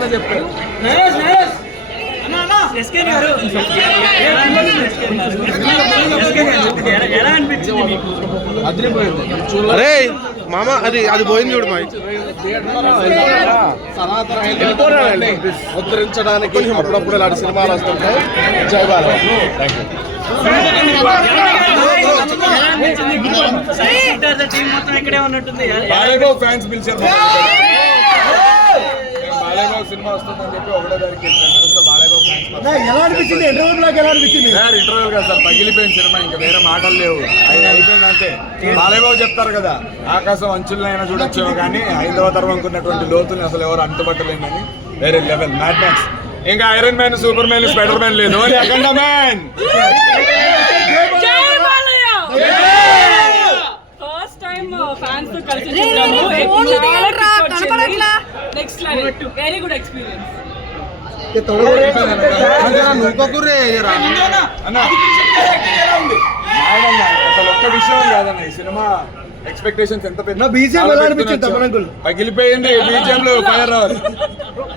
అన్న చెప్పారు. అరే మామ అది పోయింది చూడు మా ముద్రించడానికి అప్పుడప్పుడు ఇలాంటి సినిమాలు వస్తుంటాయి. జై Balayya. Thank you. Balayyababu fans పిలిచారు. బాలయ్యబాబు సినిమా వస్తుందని చెప్పి ఒకటో తారీఖు బాలయ్యబాబు ఫ్యాన్స్ ఎలా అనిపించింది? ఇంటర్వ్యూ ఎలా అనిపించింది? ఇంటర్వ్యూ కదా సార్, పగిలిపోయిన సినిమా, ఇంకా వేరే మాటలు లేవు. ఆయన అయిపోయింది అంతే. బాలయ్యబాబు చెప్తారు కదా, ఆకాశం అంచులైనా చూడొచ్చేమో కానీ హైందవ ధర్మంకు ఉన్నటువంటి లోతుల్ని అసలు ఎవరు అంతుపట్టలేమని. వేరే లెవెల్ మ్యాడ్ మ్యాక్స్. ఇంకా iron man, super man, spider man లేదు, అఖండ మ్యాన్. ఫ్యాన్స్ తో కలిసి నెక్స్ట్ వెరీ గుడ్ ఎక్స్పీరియన్స్. అసలు ఒక్క విషయం కాదన్న, ఈ సినిమా ఎక్స్పెక్టేషన్స్ ఎంత పెద్ద పగిలిపోయింది. బీజిఎం లో ఫైర్ రావాలి.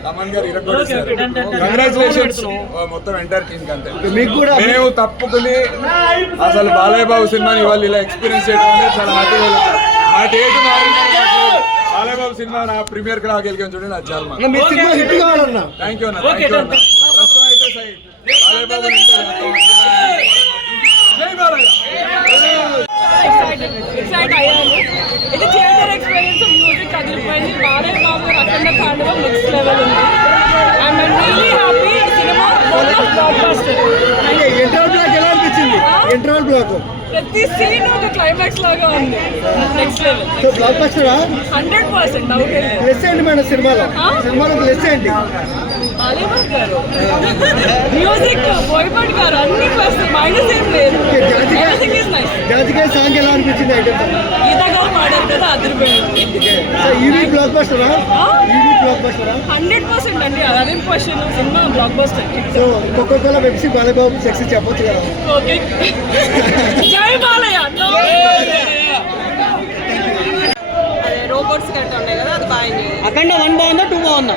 తమన్ గారు కంగ్రాచులేషన్స్ మొత్తం ఎంటైర్ టీమ్ కంటే. మేము తప్పుకుని అసలు బాలయ్య బాబు సినిమాని ఇవాళ ఇలా ఎక్స్పీరియన్స్ చేయడం అనేది చాలా హ్యాపీగా. మా డేట్ బాలయ్య బాబు సినిమా నా ప్రీమియర్ కి రాగలిగాను చూడండి, నాకు చాలా థ్యాంక్ యూ అన్న. ప్రస్తుతం అయితే సైడ్ బాలయ్య బాబు జై బాలయ్య. ఎక్సైట్ అయ్యాను. ఇది theatre experience, music కదిలిపోయింది. Balayya Babu అఖండ తాండవం నెక్స్ట్ లెవెల్ ఉంది. I'm really happy. Cinema block buster. Interval block ప్రతి సీన్ ఒక క్లైమాక్స్ లాగా ఉంది. Next level. Block buster 100% doubt లేదు. ప్లస్ ఏంటి మేడం సినిమాలో? ప్లస్ ఏంటి? బాలీవుడ్ గారు, మ్యూజిక్ బోయపాడ్ గారు, అన్ని ప్లస్, మైనస్ ఏం లేదు. జాజికాయ సాంగ్ ఎలా అనిపించింది? గీతా గారు పాడారు కదా, అదిరిపోయింది. EV black బస్టరా? 100% అండి, అదేం question. Cinema block buster. So ఒక్కొక్కలా వెబ్సి బాలయ్యబాబు సెక్స్ చెప్పొచ్చు కదా. ఓకే, జై బాలయ్య. అదే రోబోట్స్ కరెక్ట్ ఉన్నాయి కదా, అది బాగుంది. అఖండ 1 బాగుందా 2 బాగుందా?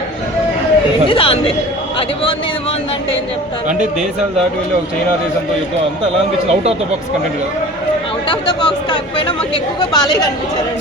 ఇది అంది, అది బాగుంది ఇది బాగుంది అంటే ఏం చెప్తారు? అంటే దేశాలు దాటి వెళ్ళి ఒక చైనా దేశంతో యుద్ధం అంతా ఎలా అనిపించింది? Out of the box content కదా. అవుట్ ఆఫ్ ద బాక్స్ కాకపోయినా మాకు ఎక్కువగా బాలయ్య కనిపించారండి.